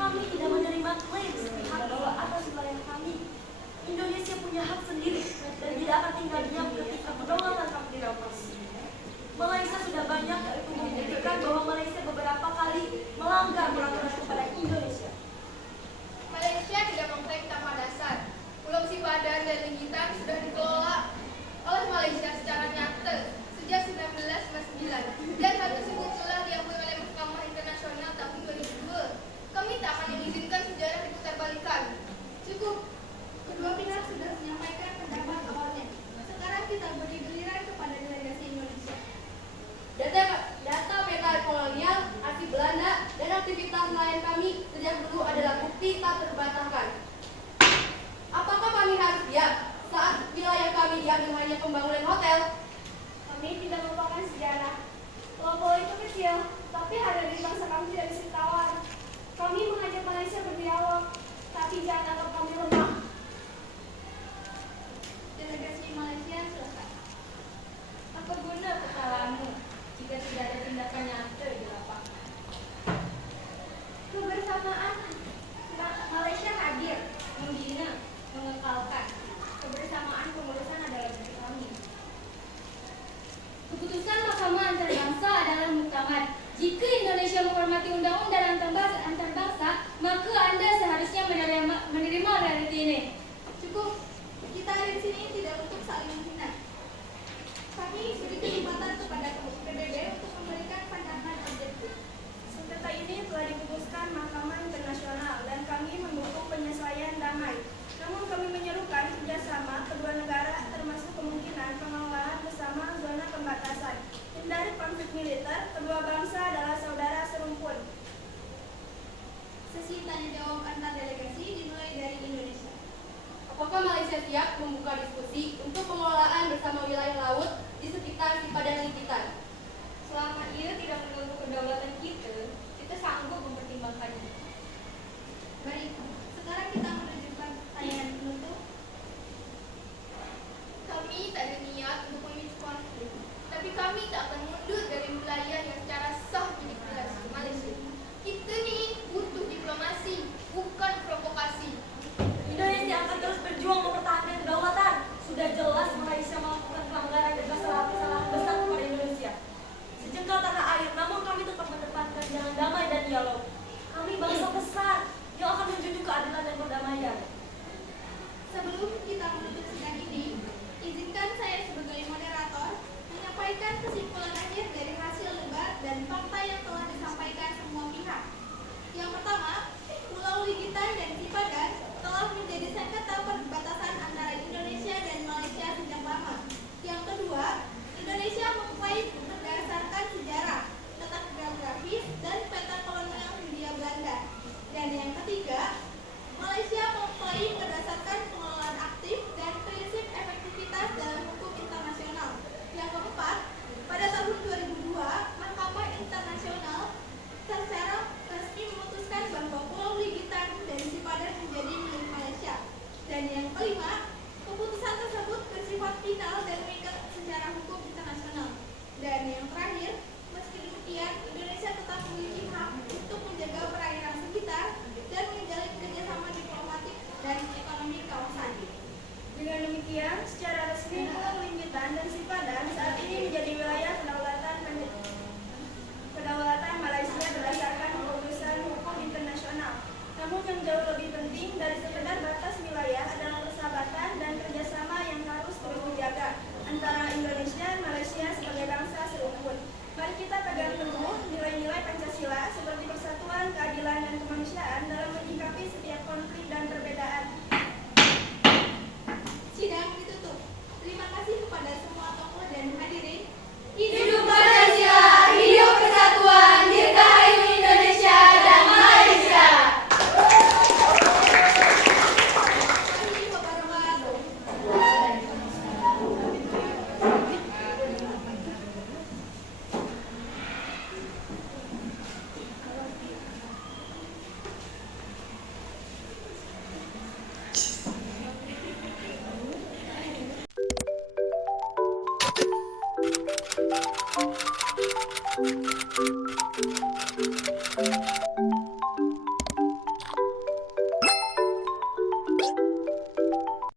Kami tidak menerima klaim sepihak bahwa atas wilayah kami Indonesia punya hak sendiri dan tidak akan tinggal diam ketika kedaulatan kami dirampas. Malaysia sudah banyak membuktikan bahwa Malaysia beberapa kali melanggar peraturan kepada Indonesia. Malaysia tidak mengklaim tanpa dasar. Pulau Sipadan dan Lingitan sudah dikelola oleh Malaysia secara nyata sejak 1999 dan hal tersebut telah diakui oleh Mahkamah Internasional tahun 2002. Kami tak akan mengizinkan sejarah diputarbalikan. Cukup. Kedua pihak sudah menyampaikan pendapat awalnya. Sekarang kita beri giliran kepada delegasi Indonesia. Data peta kolonial, aksi Belanda, dan aktivitas nelayan kami sejak dulu adalah bukti tak terbantahkan. Apakah kami harus diam saat wilayah kami diambil hanya pembangunan hotel? Kami tidak melupakan sejarah. Pulau itu kecil, tapi harga diri bangsa kami tidak bisa ditawar. Kami mengajak Malaysia berdialog, tapi jangan anggap kami lemah. Delegasi Malaysia selesai. Apa guna kesalahanmu jika tidak ada tindakan nyata di lapangan? Kebersamaan Malaysia hadir, Membina, mengekalkan. Kebersamaan pengurusan adalah bagi kami. Keputusan Mahkamah Antarbangsa adalah muktamad. Jika Indonesia menghormati undang-undang antarbangsa, maka Anda seharusnya menerima realiti ini. cukup. Kita ada di sini tidak untuk saling menghina. Kami beri kesempatan kepada PBB untuk memberikan pandangan objektif. Sengketa ini telah diputuskan Mahkamah Internasional dan kami mendukung penyelesaian damai. Namun kami menyerukan kerjasama kedua negara termasuk kemungkinan pengelolaan bersama zona perbatasan. Hindari konflik militer, kedua bangsa adalah saudara serumpun. Sesi tanya jawab antar delegasi dimulai dari Indonesia. Apakah Malaysia siap membuka diskusi untuk pengelolaan bersama wilayah laut di sekitar Sipadan Lingitan? Selama ia tidak mengganggu kedaulatan kita sanggup mempertimbangkannya. Baik, sekarang kita menuju pertanyaan penutup. Kami tak ada niat untuk memicu konflik, tapi kami tak akan mundur dari wilayah yang secara sah milik Malaysia. Kita ni butuh diplomasi, bukan provokasi. Indonesia akan terus berjuang mempertahankan kedaulatan. Sudah jelas Malaysia melakukan pelanggaran dan kesalahan besar kepada Indonesia. Sejengkal tanah air, namun kami tetap mendepankan jalan damai dan dialog. Kami bangsa besar yang akan menjunjung keadilan dan perdamaian. Sebelum kita menutup sidang ini, izinkan saya sebagai moderator menyampaikan kesimpulan akhir dari hasil debat dan fakta yang telah disampaikan semua pihak. Yang pertama,